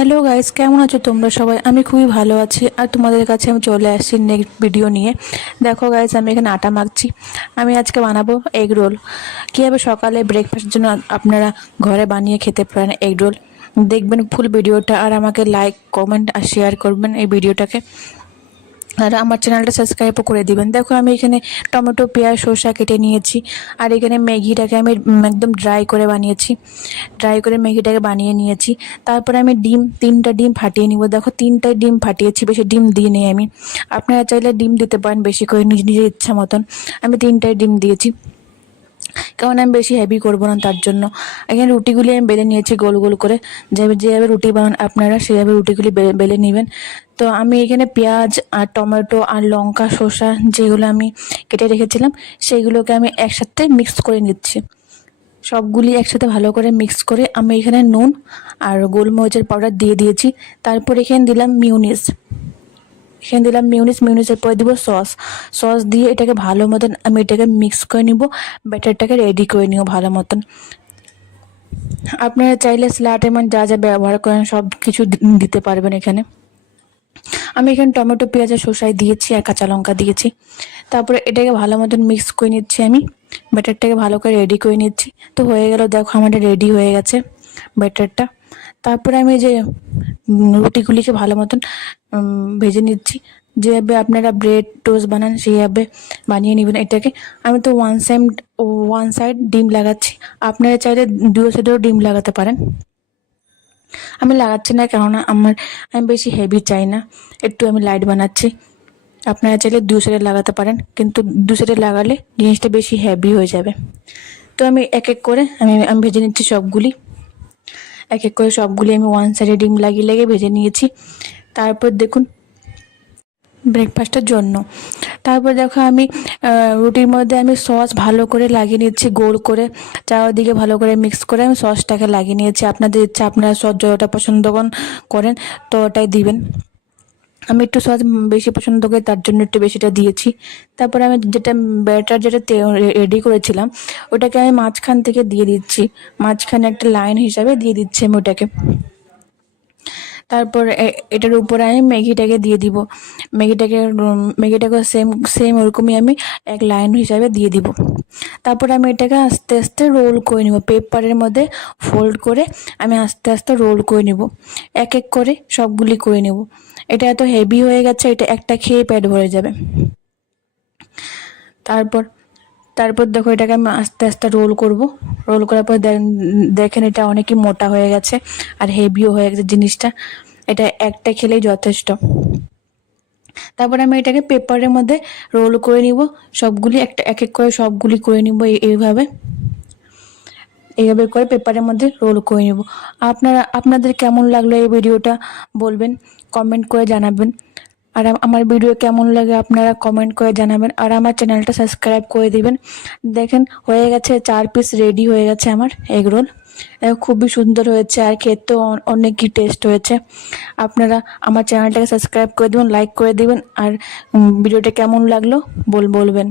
Hello guys, কেমন আছো তোমরা সবাই? আমি খুবই ভালো আছি। আর তোমাদের কাছে আমি চলে আসছি নেক্সট ভিডিও নিয়ে। দেখো গাইস, আমি এখানে আটা মাখছি। আমি আজকে বানাবো এগ রোল। কীভাবে সকালে ব্রেকফাস্টের জন্য আপনারা ঘরে বানিয়ে খেতে পারেন এগ রোল। দেখবেন ফুল ভিডিওটা, আর আমাকে লাইক, কমেন্ট আর শেয়ার করবেন এই ভিডিওটাকে। আর আমার চ্যানেলটা সাবস্ক্রাইবও করে দিবেন। দেখো আমি এখানে টমেটো, পেঁয়াজ, শসা কেটে নিয়েছি। আর এখানে ম্যাগিটাকে আমি একদম ড্রাই করে বানিয়েছি। ড্রাই করে ম্যাগিটাকে বানিয়ে নিয়েছি। তারপরে আমি তিনটা ডিম ফাটিয়ে নিব। দেখো 3টা ডিম ফাটিয়েছি, বেশি ডিম দিই নেই আমি। আপনারা চাইলে ডিম দিতে পারেন বেশি করে, নিজের ইচ্ছা মতন। আমি 3টাই ডিম দিয়েছি, কারণ আমি বেশি হেভি করবো না তার জন্য। এখানে রুটিগুলি আমি বেলে নিয়েছি গোল গোল করে। যেভাবে রুটি বানান আপনারা সেভাবে রুটিগুলি বেলে নেবেন। তো আমি এখানে পেঁয়াজ আর টমেটো আর লঙ্কা, শসা যেগুলো আমি কেটে রেখেছিলাম সেইগুলোকে আমি একসাথে মিক্স করে নিচ্ছি। সবগুলি একসাথে ভালো করে মিক্স করে আমি এখানে নুন আর গোলমরিচের পাউডার দিয়ে দিয়েছি। তারপর এখানে দিলাম মিউনিসের পরে দিব সস দিয়ে এটাকে ভালো মতন আমি এটাকে মিক্স করে নিব। ব্যাটারটাকে রেডি করে নিব ভালো মতন। আপনারা চাইলে স্যালাড এমন যা যা ব্যবহার করেন সব কিছু দিতে পারবেন এখানে। আমি এখানে টমেটো, পেঁয়াজ আর শসাই দিয়েছি আর কাঁচা লঙ্কা দিয়েছি। তারপরে এটাকে ভালো মতন মিক্স করে নিচ্ছি আমি। ব্যাটারটাকে ভালো করে রেডি করে নিচ্ছি। তো হয়ে গেল, দেখো আমাদের রেডি হয়ে গেছে ব্যাটারটা। তারপরে আমি যে রুটিগুলিকে ভালো মতন ভেজে নিচ্ছি। যেভাবে আপনারা ব্রেড টোস্ট বানান সেইভাবে বানিয়ে নেবেন এটাকে। আমি তো ওয়ান সাইড ডিম লাগাচ্ছি। আপনারা চাইলে দুই সাইডেও ডিম লাগাতে পারেন। আমি লাগাচ্ছি না, কেননা আমি বেশি হেভি চাই না, একটু আমি লাইট বানাচ্ছি। আপনারা চাইলে দুই সাইডে লাগাতে পারেন, কিন্তু দুই সাইডে লাগালে জিনিসটা বেশি হেভি হয়ে যাবে। তো আমি এক এক করে আমি ভেজে নিচ্ছি সবগুলি। এক এক করে সবগুলি আমি ওয়ান সাইডে ডিম লাগিয়ে ভেজে নিয়েছি। তারপর দেখুন ব্রেকফাস্টের জন্য। তারপর দেখো আমি রুটির মধ্যে আমি সস ভালো করে লাগিয়ে নিচ্ছি, গোল করে চারদিকে ভালো করে মিক্স করে আমি সসটাকে লাগিয়ে নিয়েছি। আপনাদের ইচ্ছা, আপনারা সস যতটা পছন্দ করেন তো ওটাই দিবেন। আমি একটু সস বেশি পছন্দ করি, তার জন্য একটু বেশিটা দিয়েছি। তারপরে আমি ব্যাটার রেডি করেছিলাম ওটাকে আমি মাঝখান থেকে দিয়ে দিচ্ছি। মাঝখানে একটা লাইন হিসাবে দিয়ে দিচ্ছি আমি ওটাকে। তারপর এটার উপরে আমি ম্যাগিটাকে দিয়ে দিব। ম্যাগিটাকে সেম ওরকমই আমি এক লাইন হিসাবে দিয়ে দিব। তারপর আমি এটাকে আস্তে আস্তে রোল করে নিব। পেপারের মধ্যে ফোল্ড করে আমি আস্তে আস্তে রোল করে নিব। এক এক করে সবগুলি করে নিব। এটা এত হেভি হয়ে গেছে, এটা একটা খেয়ে পেট ভরে যাবে। তারপর তারপর দেখো এটাকে আমি আস্তে আস্তে রোল করব। রোল করার পর দেখেন এটা অনেকই মোটা হয়ে গেছে আর হেভিও হয়ে গেছে জিনিসটা। এটা একটা খেলেই যথেষ্ট। তারপর আমি এটাকে পেপারের মধ্যে রোল করে নিব। সবগুলি এক এক করে সবগুলি করে নিব এইভাবে করে পেপারের মধ্যে রোল করে নিব। আপনাদের কেমন লাগলো এই ভিডিওটা বলবেন, কমেন্ট করে জানাবেন। আর আমার ভিডিও কেমন লাগে আপনারা কমেন্ট করে জানাবেন। আর আমার চ্যানেলটা সাবস্ক্রাইব করে দিবেন। দেখেন হয়ে গেছে, 4 পিস রেডি হয়ে গেছে আমার এগ রোল। খুবই সুন্দর হয়েছে আর খেতেও অনেকই টেস্ট হয়েছে। আপনারা আমার চ্যানেলটাকে সাবস্ক্রাইব করে দিবেন, লাইক করে দিবেন। আর ভিডিওটা কেমন লাগলো বলবেন।